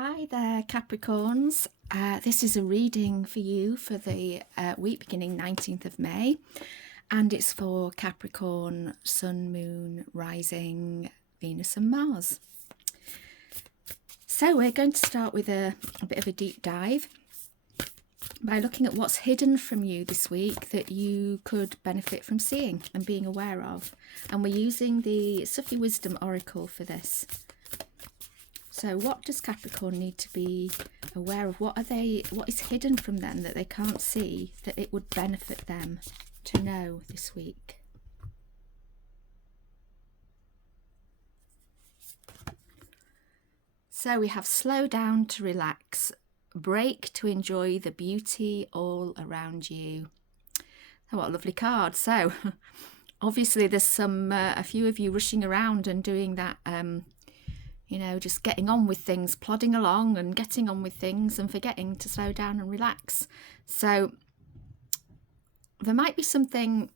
Hi there, Capricorns. This is a reading for you for the week beginning 19th of May, and it's for Capricorn, Sun, Moon, Rising, Venus and Mars. So we're going to start with a bit of a deep dive by looking at what's hidden from you this week that you could benefit from seeing and being aware of. And we're using the Sufi Wisdom Oracle for this. So what does Capricorn need to be aware of? What is hidden from them that they can't see that it would benefit them to know this week? So we have slow down to relax, break to enjoy the beauty all around you. Oh, what a lovely card. So obviously there's a few of you rushing around and doing that, just getting on with things, plodding along and getting on with things and forgetting to slow down and relax. So there might be something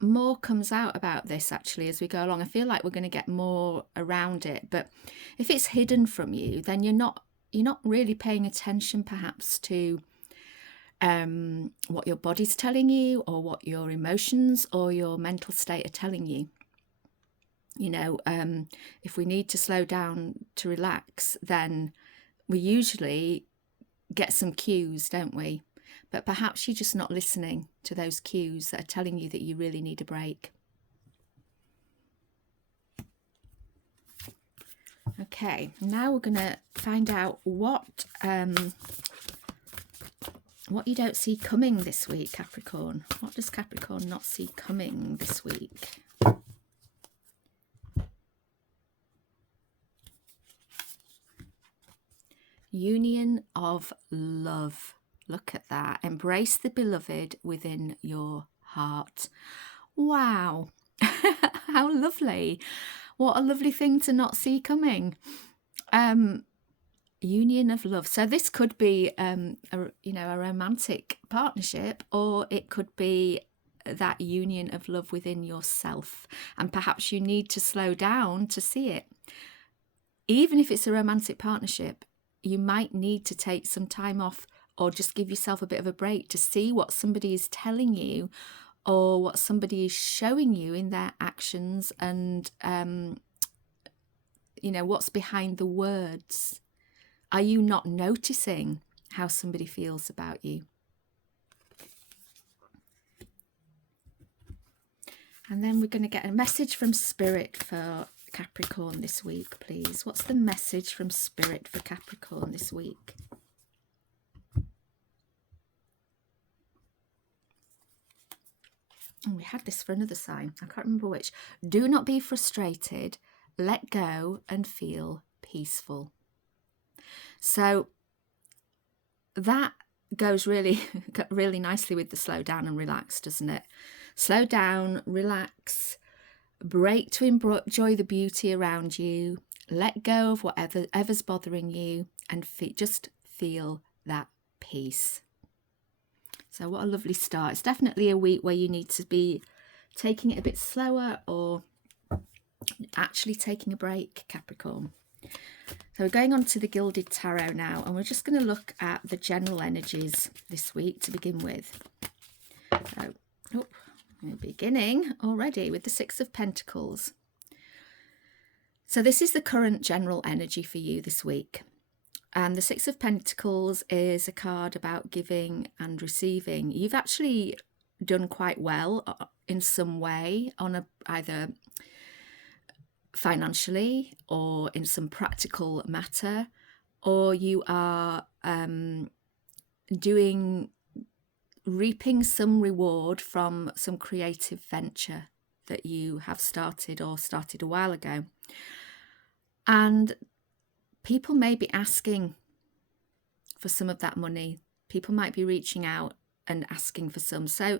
more comes out about this actually as we go along. I feel like we're going to get more around it, but if it's hidden from you, then you're not really paying attention perhaps to what your body's telling you or what your emotions or your mental state are telling you. If we need to slow down to relax, then we usually get some cues, don't we? But perhaps you're just not listening to those cues that are telling you that you really need a break. Okay, now we're going to find out what you don't see coming this week, Capricorn. What does Capricorn not see coming this week? Union of love. Look at that. Embrace the beloved within your heart. Wow. How lovely. What a lovely thing to not see coming. Union of love. So this could be a romantic partnership, or it could be that union of love within yourself. And perhaps you need to slow down to see it. Even if it's a romantic partnership, you might need to take some time off or just give yourself a bit of a break to see what somebody is telling you or what somebody is showing you in their actions and, what's behind the words. Are you not noticing how somebody feels about you? And then we're going to get a message from Spirit for Capricorn this week, please. What's the message from Spirit for Capricorn this week? Oh, we had this for another sign. I can't remember which. Do not be frustrated. Let go and feel peaceful. So that goes really, really nicely with the slow down and relax, doesn't it? Slow down, relax, break to enjoy the beauty around you, let go of whatever's bothering you, and just feel that peace. So what a lovely start. It's definitely a week where you need to be taking it a bit slower or actually taking a break, Capricorn. So we're going on to the Gilded Tarot now, and we're just going to look at the general energies this week to begin with. So, we're beginning already with the Six of Pentacles. So this is the current general energy for you this week. And the Six of Pentacles is a card about giving and receiving. You've actually done quite well in some way on either financially or in some practical matter, or you are reaping some reward from some creative venture that you have started or started a while ago. And people may be asking for some of that money. People might be reaching out and asking for some. So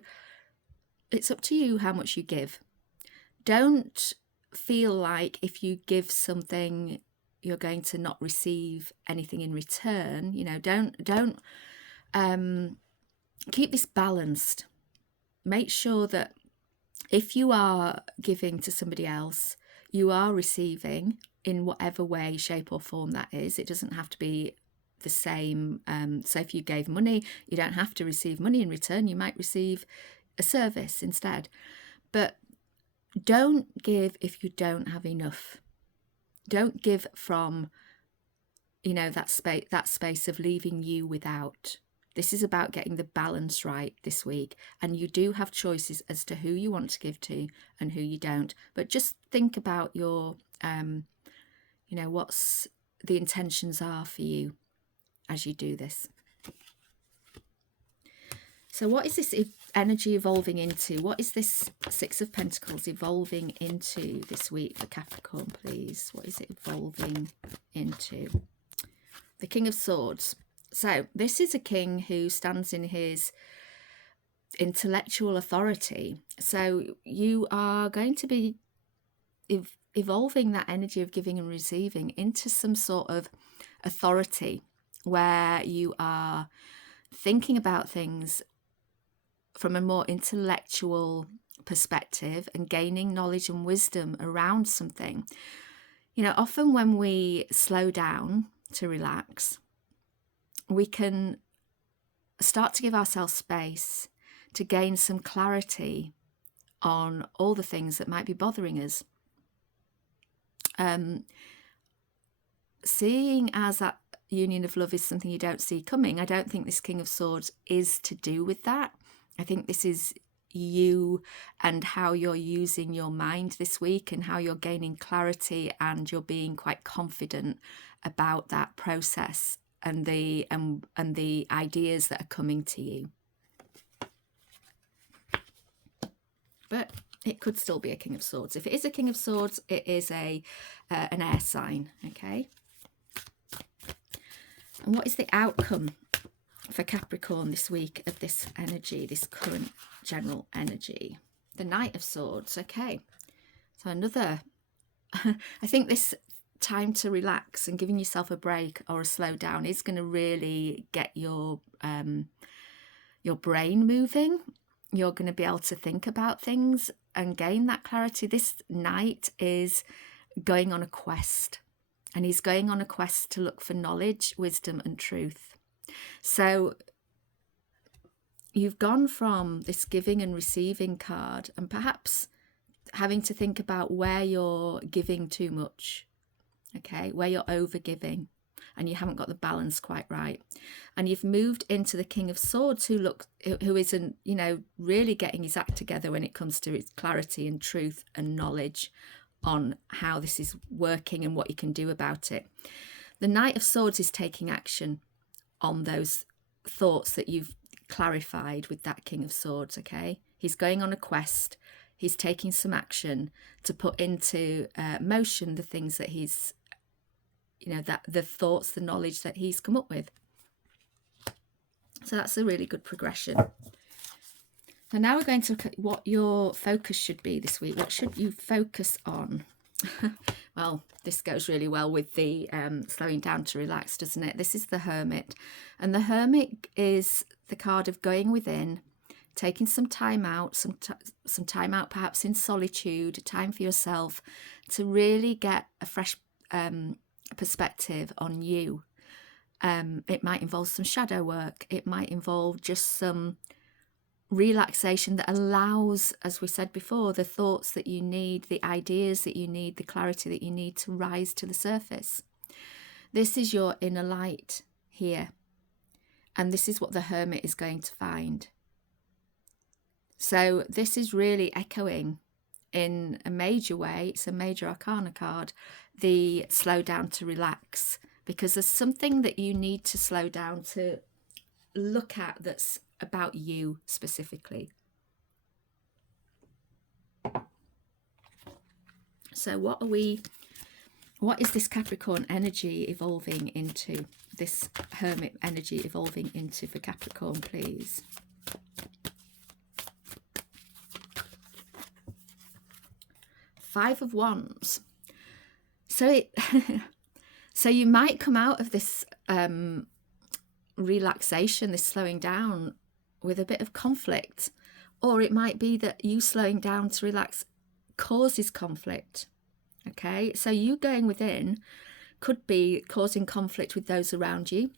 it's up to you how much you give. Don't feel like if you give something, you're going to not receive anything in return. Don't keep this balanced. Make sure that if you are giving to somebody else, you are receiving in whatever way, shape or form that is. It doesn't have to be the same. So if you gave money, you don't have to receive money in return. You might receive a service instead. But don't give if you don't have enough. Don't give from, you know, that space of leaving you without. This is about getting the balance right this week. And you do have choices as to who you want to give to and who you don't. But just think about your, you know, what's the intentions are for you as you do this. So what is this energy evolving into? What is this Six of Pentacles evolving into this week for Capricorn, please? What is it evolving into? The King of Swords. So this is a king who stands in his intellectual authority. So you are going to be evolving that energy of giving and receiving into some sort of authority where you are thinking about things from a more intellectual perspective and gaining knowledge and wisdom around something. You know, often when we slow down to relax, we can start to give ourselves space to gain some clarity on all the things that might be bothering us. Seeing as that union of love is something you don't see coming, I don't think this King of Swords is to do with that. I think this is you and how you're using your mind this week and how you're gaining clarity and you're being quite confident about that process and the ideas that are coming to you. But it could still be a King of Swords. If it is a King of Swords, it is an air sign, okay? And what is the outcome for Capricorn this week of this energy, this current general energy? The Knight of Swords, okay. So another, I think this time to relax and giving yourself a break or a slow down is going to really get your brain moving. You're going to be able to think about things and gain that clarity. This knight is going on a quest, and he's going on a quest to look for knowledge, wisdom and truth. So you've gone from this giving and receiving card and perhaps having to think about where you're giving too much, okay, where you're over giving and you haven't got the balance quite right. And you've moved into the King of Swords who isn't, you know, really getting his act together when it comes to its clarity and truth and knowledge on how this is working and what you can do about it. The Knight of Swords is taking action on those thoughts that you've clarified with that King of Swords, okay? He's going on a quest. He's taking some action to put into motion the things that he's, you know, that the thoughts, the knowledge that he's come up with. So that's a really good progression. So now we're going to look at what your focus should be this week. What should you focus on? Well, this goes really well with the slowing down to relax, doesn't it? This is the Hermit. And the Hermit is the card of going within, taking some time out, some time out perhaps in solitude, time for yourself to really get a fresh perspective on you. It might involve some shadow work. It might involve just some relaxation that allows, as we said before, the thoughts that you need, the ideas that you need, the clarity that you need to rise to the surface. This is your inner light here. And this is what the Hermit is going to find. So this is really echoing in a major way. It's a major arcana card, the slow down to relax, because there's something that you need to slow down to look at that's about you specifically. So what is this Capricorn energy evolving into, this Hermit energy evolving into for Capricorn, please? Five of Wands. So so you might come out of this relaxation, this slowing down, with a bit of conflict, or it might be that you slowing down to relax causes conflict. Okay, so you going within could be causing conflict with those around you,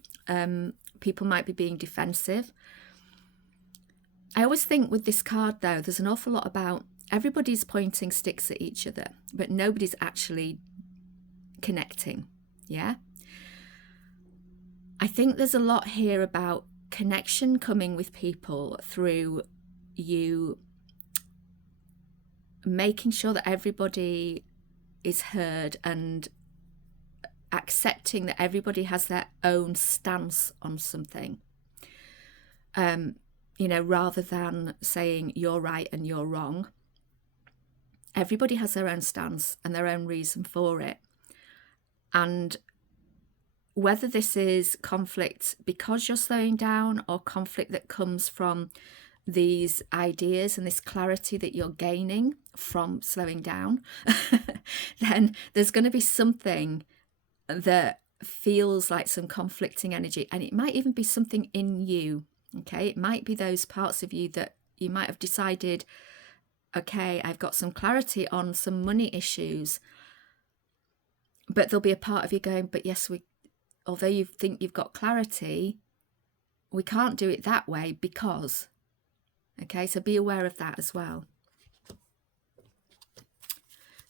People might be being defensive. I always think with this card, though, there's an awful lot about everybody's pointing sticks at each other, but nobody's actually connecting. Yeah. I think there's a lot here about connection coming with people through you making sure that everybody is heard and accepting that everybody has their own stance on something. You know, rather than saying you're right and you're wrong. Everybody has their own stance and their own reason for it. And whether this is conflict because you're slowing down, or conflict that comes from these ideas and this clarity that you're gaining from slowing down, then there's going to be something that feels like some conflicting energy. And it might even be something in you. Okay, it might be those parts of you that you might have decided, okay, I've got some clarity on some money issues, but there'll be a part of you going, but yes, although you think you've got clarity, we can't do it that way because, okay, so be aware of that as well.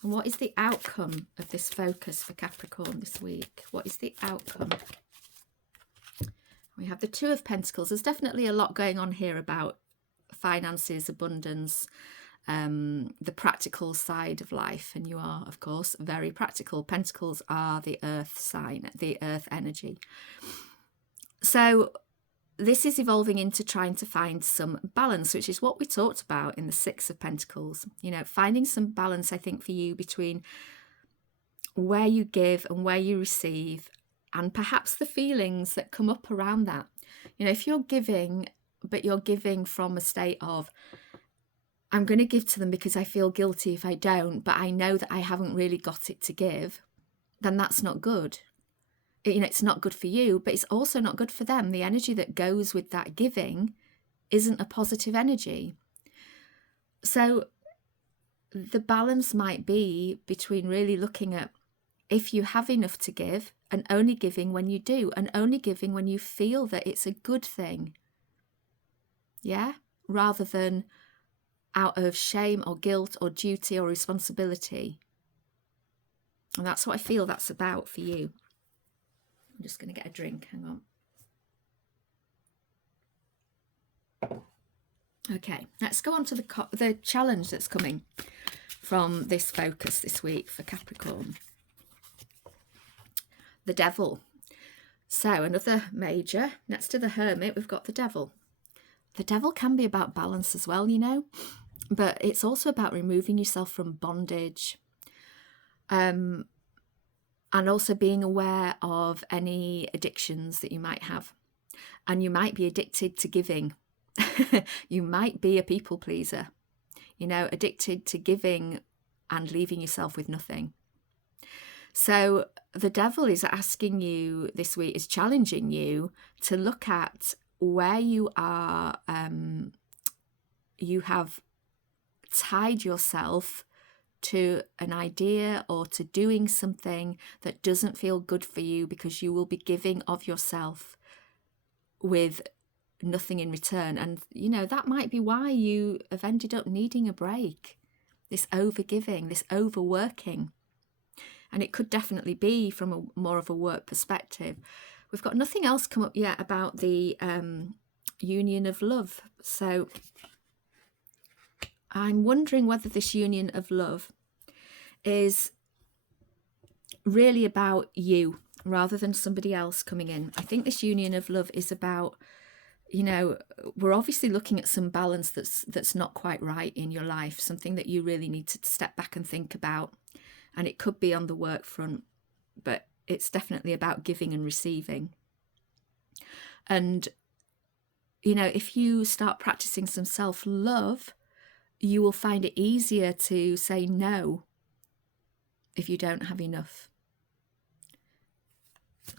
And what is the outcome of this focus for Capricorn this week? What is the outcome? We have the Two of Pentacles. There's definitely a lot going on here about finances, abundance, the practical side of life. And you are, of course, very practical. Pentacles are the earth sign, the earth energy. So this is evolving into trying to find some balance, which is what we talked about in the Six of Pentacles. You know, finding some balance, I think, for you between where you give and where you receive, and perhaps the feelings that come up around that. You know, if you're giving, but you're giving from a state of, I'm going to give to them because I feel guilty if I don't, but I know that I haven't really got it to give, then that's not good. You know, it's not good for you, but it's also not good for them. The energy that goes with that giving isn't a positive energy. So the balance might be between really looking at, if you have enough to give, and only giving when you do, and only giving when you feel that it's a good thing. Yeah? Rather than out of shame or guilt or duty or responsibility. And that's what I feel that's about for you. I'm just going to get a drink. Hang on. Okay, let's go on to the challenge that's coming from this focus this week for Capricorn. The Devil. So another major. Next to the Hermit, we've got the Devil. The Devil can be about balance as well, you know, but it's also about removing yourself from bondage, and also being aware of any addictions that you might have. And you might be addicted to giving. You might be a people pleaser, you know, addicted to giving and leaving yourself with nothing. So the Devil is asking you this week, is challenging you to look at where you are, you have tied yourself to an idea or to doing something that doesn't feel good for you, because you will be giving of yourself with nothing in return. And, you know, that might be why you have ended up needing a break, this overgiving, this overworking. And it could definitely be from a more of a work perspective. We've got nothing else come up yet about the union of love. So I'm wondering whether this union of love is really about you rather than somebody else coming in. I think this union of love is about, you know, we're obviously looking at some balance that's not quite right in your life, something that you really need to step back and think about. And it could be on the work front, but it's definitely about giving and receiving. And, you know, if you start practicing some self-love, you will find it easier to say no if you don't have enough.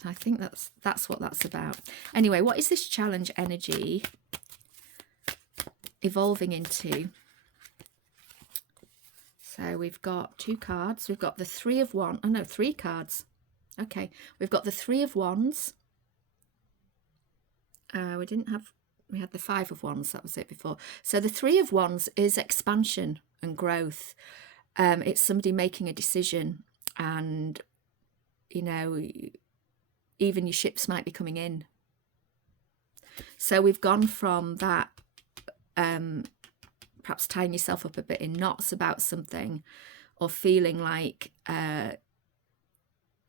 I think that's what that's about. Anyway, what is this challenge energy evolving into? So we've got two cards. We've got the Three of Wands. Oh no, three cards. Okay, we've got the Three of Wands, We had the Five of Wands, that was it before. So the Three of Wands is expansion and growth. It's somebody making a decision, and, you know, even your ships might be coming in. So we've gone from that, perhaps tying yourself up a bit in knots about something, or feeling like,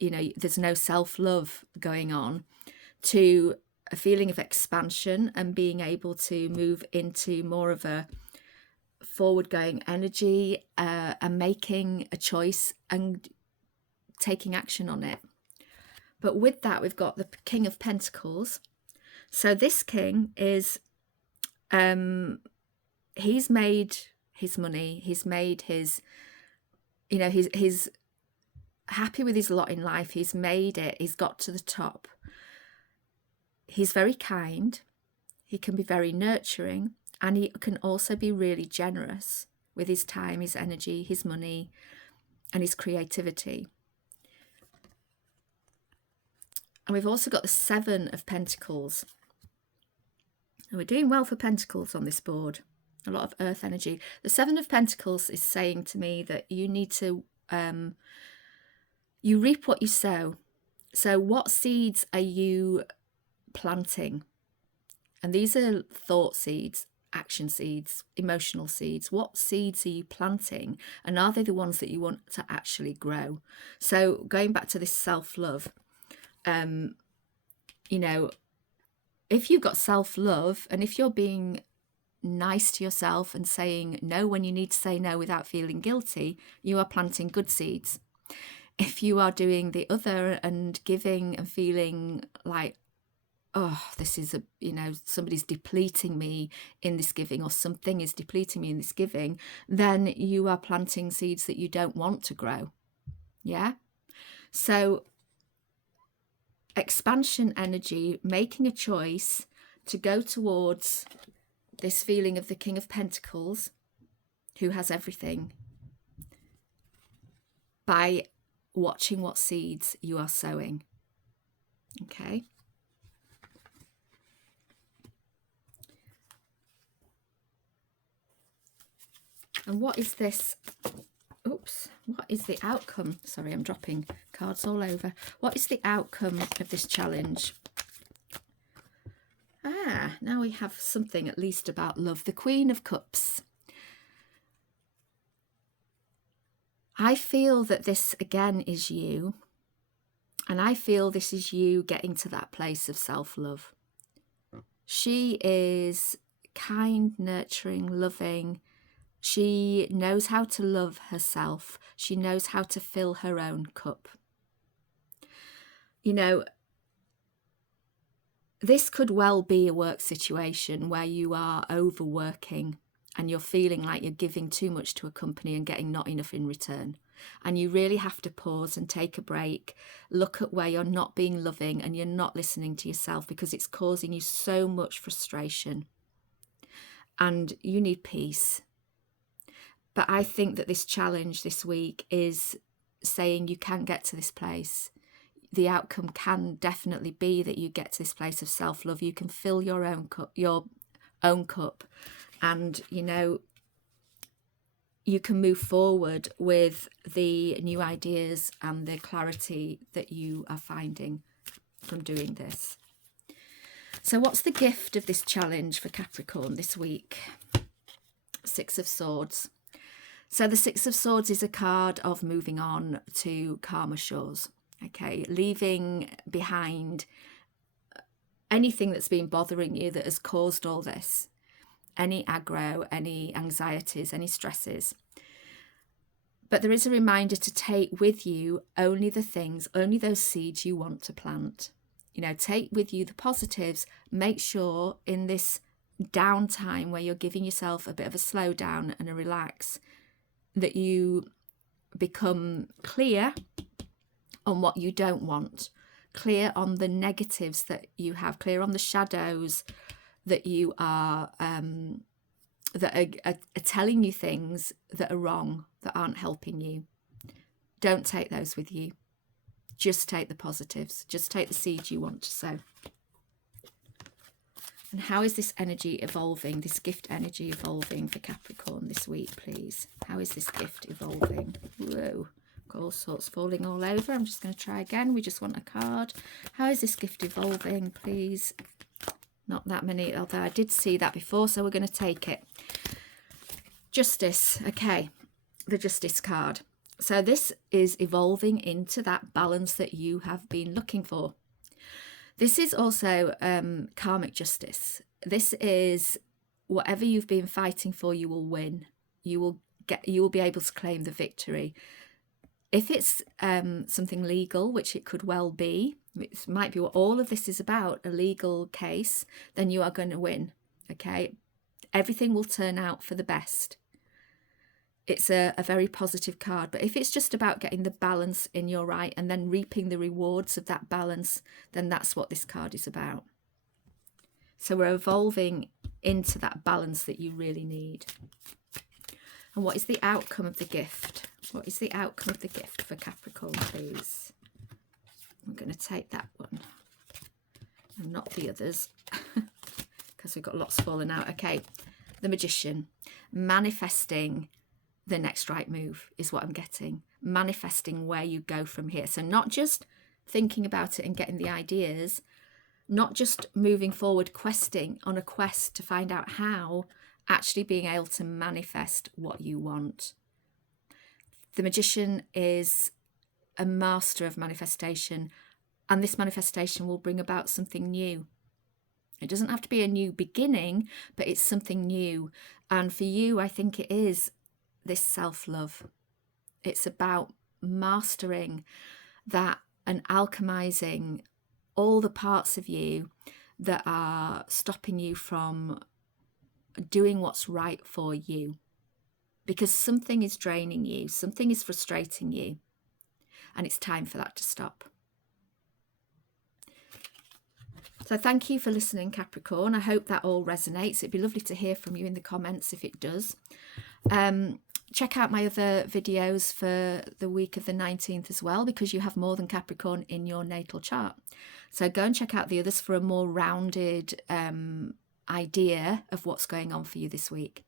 you know, there's no self-love going on, to a feeling of expansion and being able to move into more of a forward-going energy, and making a choice and taking action on it. But with that, we've got the King of Pentacles. So this king is, he's made his money, he's made his, you know, he's happy with his lot in life, he's made it, he's got to the top. He's very kind, he can be very nurturing, and he can also be really generous with his time, his energy, his money, and his creativity. And we've also got the Seven of Pentacles. And we're doing well for Pentacles on this board. A lot of earth energy. The Seven of Pentacles is saying to me that you need to, you reap what you sow. So what seeds are you planting? And these are thought seeds, action seeds, emotional seeds. What seeds are you planting? And are they the ones that you want to actually grow? So going back to this self-love, you know, if you've got self-love, and if you're being nice to yourself and saying no when you need to say no without feeling guilty, you are planting good seeds. If you are doing the other and giving and feeling like, oh, this is you know, somebody's depleting me in this giving, or something is depleting me in this giving, then you are planting seeds that you don't want to grow. Yeah. So expansion energy, making a choice to go towards this feeling of the King of Pentacles, who has everything, by watching what seeds you are sowing. Okay. And what is this? Oops, what is the outcome? Sorry, I'm dropping cards all over. What is the outcome of this challenge? Now we have something at least about love. The Queen of Cups. I feel that this again is you. And I feel this is you getting to that place of self-love. She is kind, nurturing, loving. She knows how to love herself. She knows how to fill her own cup. You know, this could well be a work situation where you are overworking and you're feeling like you're giving too much to a company and getting not enough in return. And you really have to pause and take a break, look at where you're not being loving and you're not listening to yourself, because it's causing you so much frustration. And you need peace. But I think that this challenge this week is saying you can get to this place. The outcome can definitely be that you get to this place of self-love. You can fill your own cup, and, you know, you can move forward with the new ideas and the clarity that you are finding from doing this. So what's the gift of this challenge for Capricorn this week? Six of Swords. So the Six of Swords is a card of moving on to calmer shores. Okay, leaving behind anything that's been bothering you that has caused all this. Any aggro, any anxieties, any stresses. But there is a reminder to take with you only the things, only those seeds you want to plant. You know, take with you the positives. Make sure in this downtime where you're giving yourself a bit of a slow down and a relax, that you become clear on what you don't want, clear on the negatives that you have, clear on the shadows that you are, that are telling you things that are wrong, that aren't helping you. Don't take those with you. Just take the positives. Just take the seeds you want to sow. And how is this energy evolving, this gift energy evolving for Capricorn this week, please? How is this gift evolving? Whoa, got all sorts falling all over. I'm just going to try again. We just want a card. How is this gift evolving, please? Not that many, although I did see that before, so we're going to take it. Justice. Okay, the Justice card. So this is evolving into that balance that you have been looking for. This is also karmic justice. This is whatever you've been fighting for, you will win. You will be able to claim the victory. If it's something legal, which it could well be, it might be what all of this is about, a legal case, then you are going to win. Okay, everything will turn out for the best. It's a very positive card. But if it's just about getting the balance in your right and then reaping the rewards of that balance, then that's what this card is about. So we're evolving into that balance that you really need. And what is the outcome of the gift? What is the outcome of the gift for Capricorn, please? I'm going to take that one and not the others because we've got lots falling out. Okay, the Magician. Manifesting the next right move is what I'm getting. Manifesting where you go from here. So not just thinking about it and getting the ideas, not just moving forward questing on a quest to find out how, actually being able to manifest what you want. The Magician is a master of manifestation, and this manifestation will bring about something new. It doesn't have to be a new beginning, but it's something new. And for you, I think it is this self-love. It's about mastering that and alchemizing all the parts of you that are stopping you from doing what's right for you, because something is draining you, something is frustrating you, and it's time for that to stop. So thank you for listening, Capricorn. I hope that all resonates. It'd be lovely to hear from you in the comments if it does. Check out my other videos for the week of the 19th as well, because you have more than Capricorn in your natal chart. So go and check out the others for a more rounded idea of what's going on for you this week.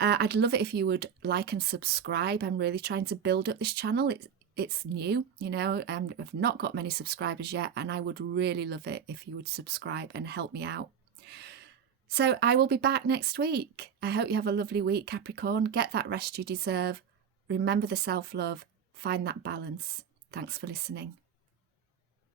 I'd love it if you would like and subscribe. I'm really trying to build up this channel. It's new, you know, I've not got many subscribers yet, and I would really love it if you would subscribe and help me out. So I will be back next week. I hope you have a lovely week, Capricorn. Get that rest you deserve. Remember the self-love. Find that balance. Thanks for listening.